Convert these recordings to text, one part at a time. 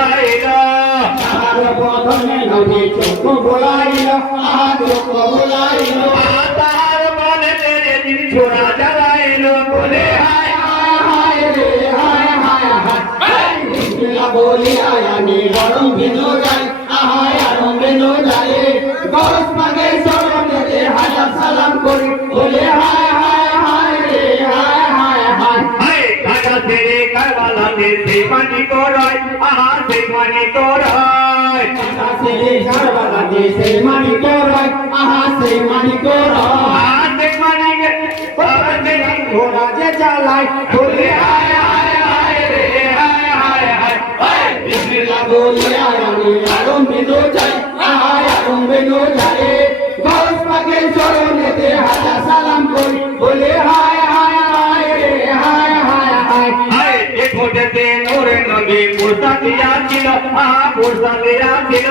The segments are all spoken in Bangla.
খোলাইল প্রথমে নদী চক্ষু খোলাইল চক্ষু খোলাইল তার মনে তেরে দিন ছোড়া জ্বালাইল বলে হায় হায় রে হায় হায় হায় বিসমিল্লাহ বলি আমি গরম বিনো যাই আহায় আরম বিনো যাই গরস মাগে চরণেতে হাজার সালাম করি বলে হায় হায় হায় রে হায় হায় হায় হায় কাটা তেরে কারবালাতে সেই মানি করয় আহা সেই মানি করয় সেই কারবালাতে সেই মানি করয় আহা সেই মানি করয় সেই মানি ঘোড়া যে চালায় বলে হায় হায় হায় রে হায় হায় হায় বিসমিল্লাহ বলি আমি আরম বিনো যাই আহায় আরম বিনো যাই গরস মাগে চরণেতে হাজার সালাম করি বলে হায় হায় হায় রে হায় হায় হায় হায় দেখো যেতে নোরে নদী মুর্দা দিয়াছিল আহা মুর্দা দিয়াছিল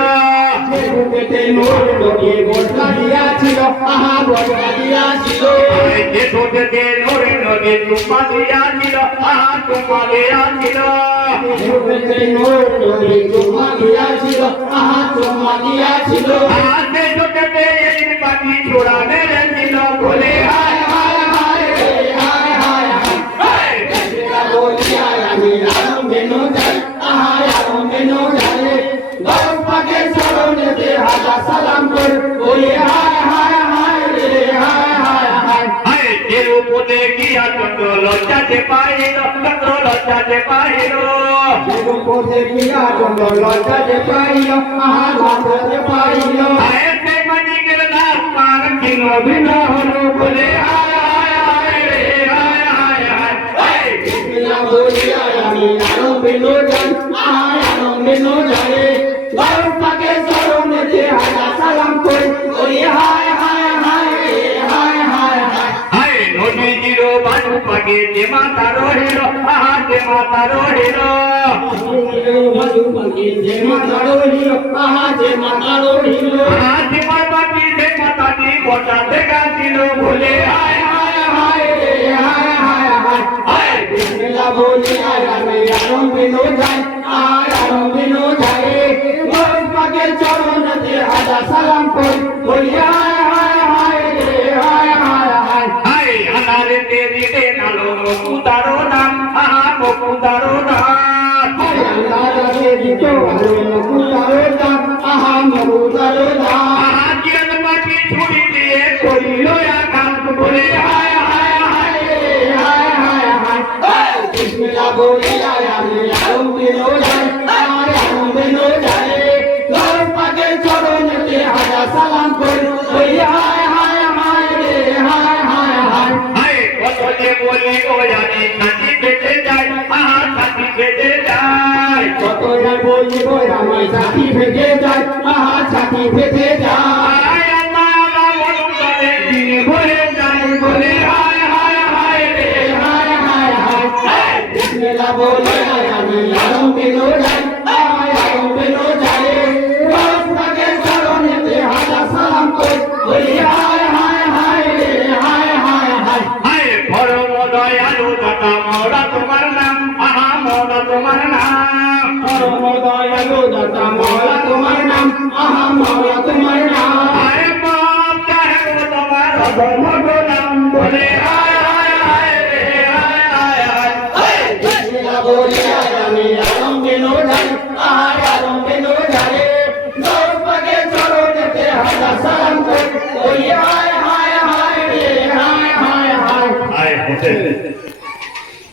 বুকেতে নূর নদী বর্ষা দিয়াছিল আহা বর্ষা দিয়াছিল হায় দেখো যেতে নোরে নদী চুম্মা দিয়াছিল আহা চুম্মা দিয়াছিল বুকেতে নূর নদী চুম্মা দিয়াছিল আহা চুম্মা দিয়াছিল আহা দেখো যেতে এই পাখি ছোড়া মেরেছিল বলে হায় হায় হায় রে হায় হায় হায় বিসমিল্লাহ বলি আমি আরম বিনো যাই আহা আরম বিনো যাই গরম পাকে চরণেতে হাজার সালাম করি বলি হায় হায় হায় রে হায় হায় হায় হায় তিরুপতি গিয়া চন্দ্র লজ্জাতে পাইল চন্দ্র লজ্জাতে পাইল পথে গিয়া চন্দ্র লজ্জাতে পাইল আহা লজ্জাতে পাইল হায় সে মানিকের নাম পার কিন ভিন্ন হলো বলে হায় হায় হায় রে হায় হায় হায় বিসমিল্লাহ বলি আমি আরম বিনো যাই আহা আরম বিনো যাই গরম পাকে চরণেতে হাজার সালাম করি বলি হায় হায় হায় রে হায় হায় হায় হায় নদীজির বানু পাকে যে মাতা রহিল আহা যে মাতা রহিল যে মাতা রহিল আহা যে মাতা রহিল আহা যে মাতাটি সে মাতাটি বটা দেখাছিল বলে হায় হায় হায় রে হায় হায় হায় হায় বিসমিল্লাহ বলি আমি আরম বিনো যাই আরম বিনো যাই গরম পাকে চরণেতে হাজার সালাম করি বলি হায় হায় হায় রে হায় হায় হায় হায় আনারে তেরি রে নালো মুকুতারো নাম আহা মুকুতারো নাম আল্লাহ রাতে দিত আলো মুকুতারো দান আহা মুকুতারো দান আহা জিয়ান মাটি ছুরি দিয়ে করিল আঘাত বলে হায় হায় হায় রে হায় হায় হায় বিসমিল্লাহ বলি আমি আরম বিনো যাই আরম বিনো যাই গরম পাকে চরণেতে হাজার সালাম করি বলি হায় হায় হায় রে হায় হায় হায় হায় কত যে বলি ও জানি ছাতি পেতে যায় আহা ছাতি পেতে যায় কত যে বলবো আমি ছাতি ফেটে যাই আহা ছাতি ফেটে যায় হায় আল্লাহ আল্লাহ বলুন করে দিন ভরে যায় বলে হায় হায় হায় রে হায় হায় হায় বিসমিল্লাহ বলি আমি আরম বিনো যাই আরম বিনো যাই গরম পাকে চরণেতে হাজার সালাম করি বলি হায় হায় হায় রে হায় হায় হায় হায় পরম দয়ালু দাতা মোরা তোমার নাম আহা মোরা তোমার নাম পরম দয়ালু দাতা মওলা তোমার নাম আহা মওলা তোমার নাম হায় বাপ চাহে তোমার ধর্ম নাম বলে হায় হায় হায় রে হায় হায় হায় বিসমিল্লাহ বলি আমি আরম বিনো যাই আরম বিনো যাই গরম পাকে চরণেতে হাজার সালাম করি বলি হায় হায় হায় রে হায় হায় হায় হায় হোসেন